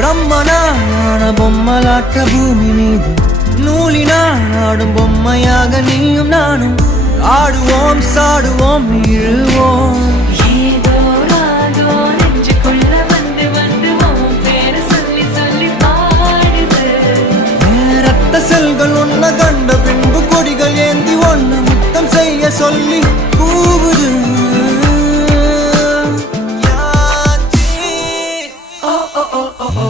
பிரம்மனான பொம்மலாட்ட பூமி மீது நூலினால் ஆடும் பொம்மையாக நீயும் நானும் ஆடுவோம் சாடுவோம் இழுவோம் ஏதோ ராகோ நெஞ்சுக்குள்ள வந்து வந்து உன் பேரை சொல்லி சொல்லி பாடுது ரத்த செல்கள் ஒன்ன கண்ட பின்பு கொடிகள் ஏந்தி ஒன்ன முத்தம் செய்ய சொல்லி கூவுது ஓ ஓ ஓ ஓ